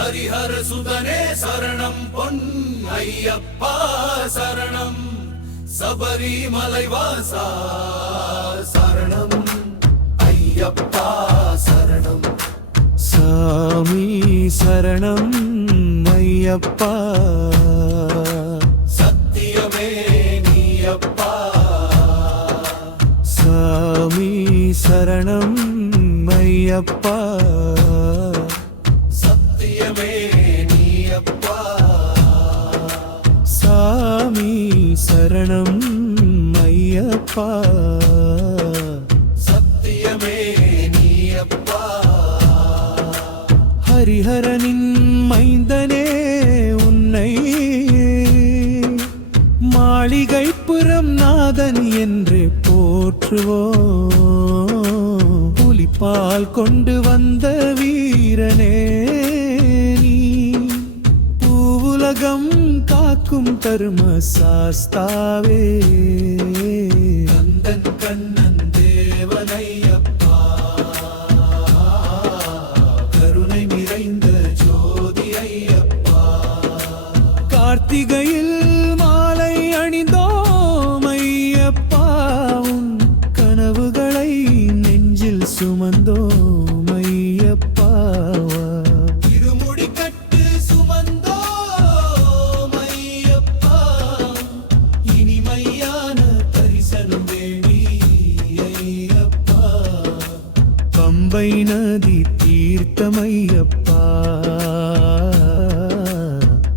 ஹரிஹர சுதனே சரணம் பொன் ஐயப்பா சரணம் சபரிமலை வாசா சரணம் ஐயப்பா சரணம் சாமி சரணம் ஐயப்பா சத்தியமே நீயப்பா சாமி சரணம் ஐயப்பா சத்தியமே நீயப்பா சாமி சரணம் ஐயப்பா சத்தியமே நீயப்பா ஹரிஹரனின் மைந்தனே உன்னை மாளிகைப்புறம் நாதன் என்று போற்றுவோம். புலிப்பால் கொண்டு வந்த வீரனே நீ பூவுலகம் காக்கும் தர்ம சாஸ்தாவே கந்தன் கண்ணன் தேவனையப்பா கருணை நிறைந்த ஜோதி ஐயப்பா கார்த்திகையில் மாலை அணிந்தோம் ஐயப்பா உன் கனவுகளை நெஞ்சில் சுமந்தோம் ஐயப்பா இருமுடி கட்டு சுமந்தோம் ஐயப்பா இனிமையான தரிசனம் வேண்டி ஐயப்பா பம்பை நதி தீர்த்தமையப்பா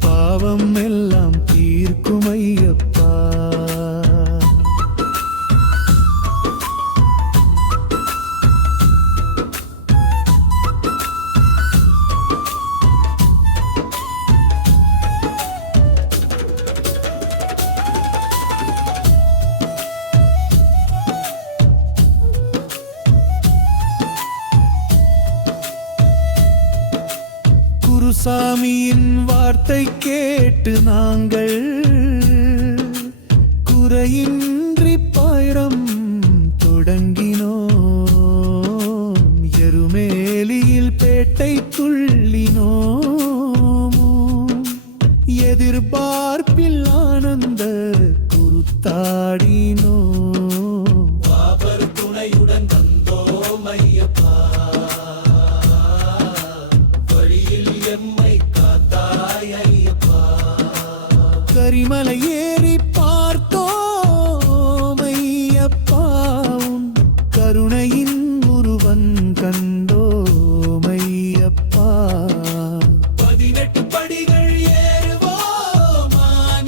பாவம் எல்லாம் தீர்க்குமையப்பா குருசாமியின் வார்த்தை கேட்டு நாங்கள் குறையின்றி பாயிரம் தொடங்கினோம். எருமேலியில் பேட்டை துள்ளினோம். எதிர்பார்ப்பில் ஆனந்த குருத்தாடினோம். பாபர் துணையுடன் வந்தோம் ஐயப்பா வழியில் எம்மை காத்தாய் ஐயப்பா கரிமலை ஏறி பார்த்தோம் ஐயப்பா உன் கருணையின் உருவன் கண்டோம் ஐயப்பா 18 படிகள் ஏறுவோம்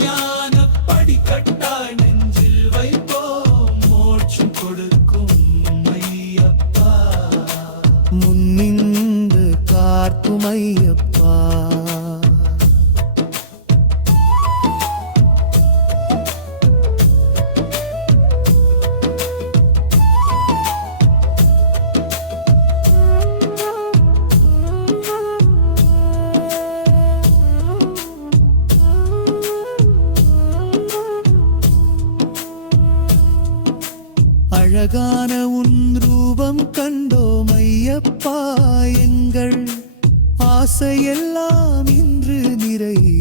ஞான படிக்கட்டாய் நெஞ்சில் வைப்போம் மோட்சம் கொடுக்கும் ஐயப்பா முன்னின்று காக்கும் ஐயப்பா அழகான உன் ரூபம் கண்டோம் ஐயப்பா எங்கள் ஆசையெல்லாம் இன்று நிறைவேறியதப்பா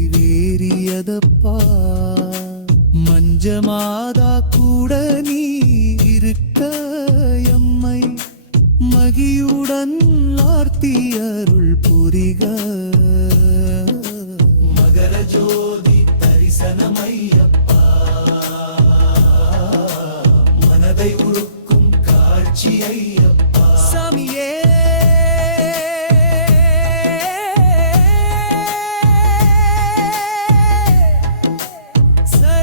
மஞ்சமாதா கூட நீ இருக்க எம்மை மகியுடன் ஆர்த்தி அருள் புரிக மகர ஜோதி தரிசனம் ஐயப்பா மனதை உருக்கும் காட்சி ஐயப்பா சாமியே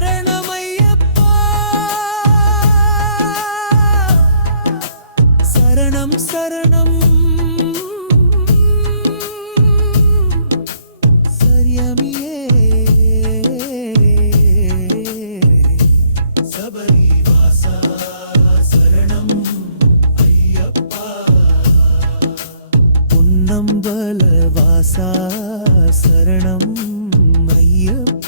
சரணமையப்பா சரணம் சரணம் சரியமியே சபரி வாசா சரணம் ஐயப்பா பொன்னம்பல வாசா சரணம் ஐயப்பா